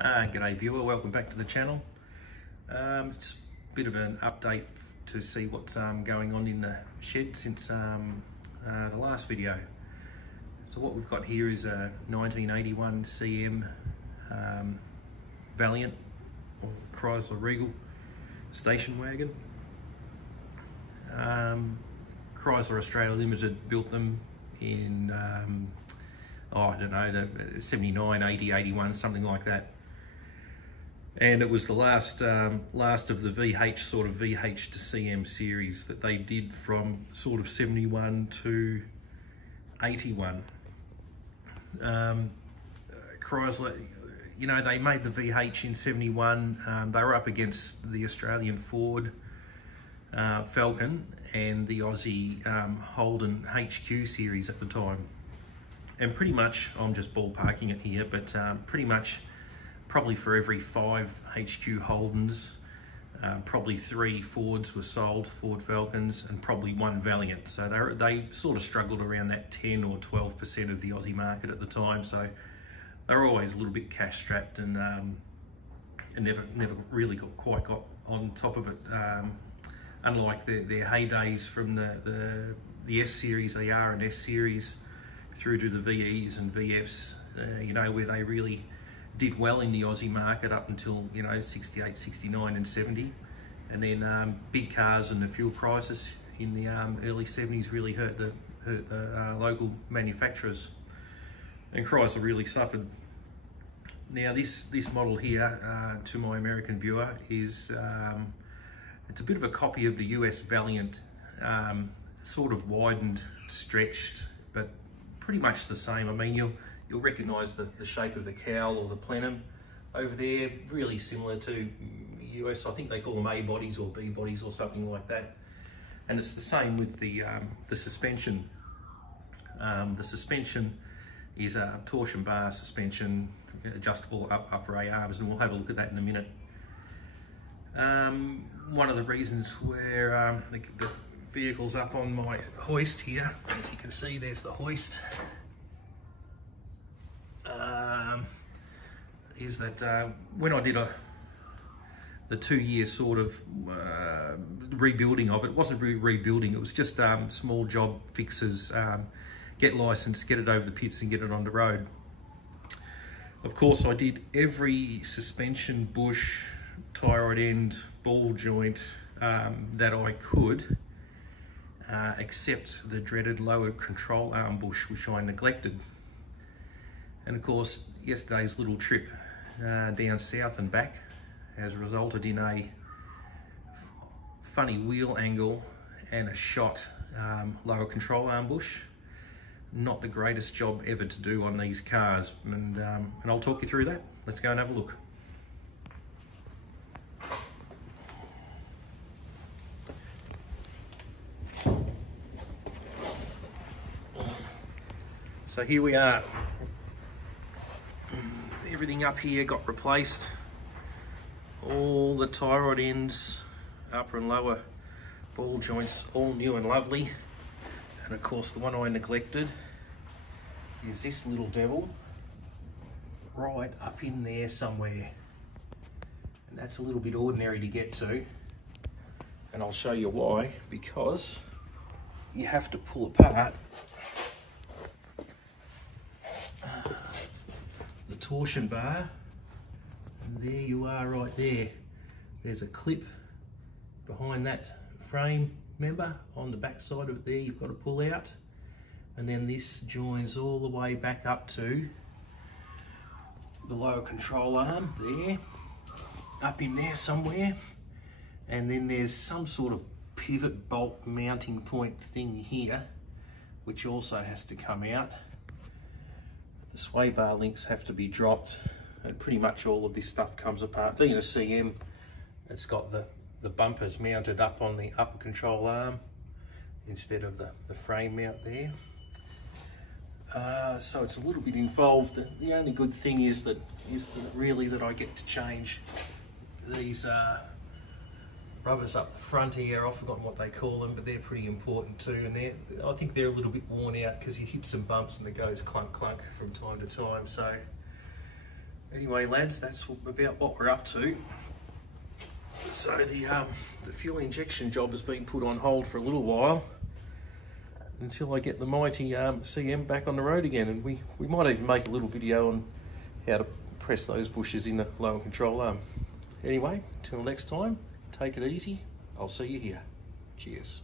G'day viewer, welcome back to the channel. Just a bit of an update to see what's going on in the shed since the last video. So what we've got here is a 1981 CM Valiant or Chrysler Regal station wagon. Chrysler Australia Limited built them in I don't know, the 79, 80, 81, something like that. And it was the last of the VH to CM series that they did from sort of 71 to 81. Chrysler, you know, they made the VH in 71. They were up against the Australian Ford Falcon and the Aussie Holden HQ series at the time. And pretty much, I'm just ballparking it here, but pretty much probably for every 5 HQ Holdens, probably 3 Fords were sold, Ford Falcons, and probably 1 Valiant. So they sort of struggled around that 10 or 12% of the Aussie market at the time. So they were always a little bit cash strapped and never really quite got on top of it. Unlike their heydays from the S series, the R and S series, through to the VEs and VFs, you know, where they really did well in the Aussie market up until, you know, 68, 69 and 70. And then big cars and the fuel crisis in the early 70s really hurt the local manufacturers. And Chrysler really suffered. Now this model here, to my American viewer, is it's a bit of a copy of the US Valiant, sort of widened, stretched, but pretty much the same. I mean, you'll recognise the shape of the cowl or the plenum over there, really similar to US. I think they call them A bodies or B bodies or something like that. And it's the same with the suspension. The suspension is a torsion bar suspension, adjustable upper A arms, and we'll have a look at that in a minute. One of the reasons where the vehicle's up on my hoist here, as you can see, there's the hoist, is that when I did the 2-year sort of rebuilding of it, wasn't really rebuilding, it was just small job fixes, get licensed, get it over the pits and get it on the road. Of course, I did every suspension bush, tie rod end, ball joint that I could, except the dreaded lower control arm bush, which I neglected. And of course, yesterday's little trip down south and back has resulted in a funny wheel angle and a shot lower control arm bush. Not the greatest job ever to do on these cars, and I'll talk you through that. Let's go and have a look. So here we are. Everything up here got replaced. All the tie rod ends, upper and lower ball joints, all new and lovely. And of course, the one I neglected is this little devil right up in there somewhere. And that's a little bit ordinary to get to. And I'll show you why, because you have to pull apart the torsion bar, and there you are right there. There's a clip behind that frame, remember, on the back side of it there you've got to pull out, and then this joins all the way back up to the lower control arm there, up in there somewhere, and then there's some sort of pivot bolt mounting point thing here which also has to come out. The sway bar links have to be dropped, and pretty much all of this stuff comes apart. Being a CM, it's got the bumpers mounted up on the upper control arm instead of the frame mount there. So it's a little bit involved. The only good thing is that really that I get to change these rubbers up the front here. I've forgotten what they call them, but they're pretty important too. And I think they're a little bit worn out because you hit some bumps and it goes clunk clunk from time to time. So Anyway, lads, that's about what we're up to. So the fuel injection job has been put on hold for a little while until I get the mighty CM back on the road again, and we might even make a little video on how to press those bushes in the lower control arm. Anyway, till next time, take it easy. I'll see you here. Cheers.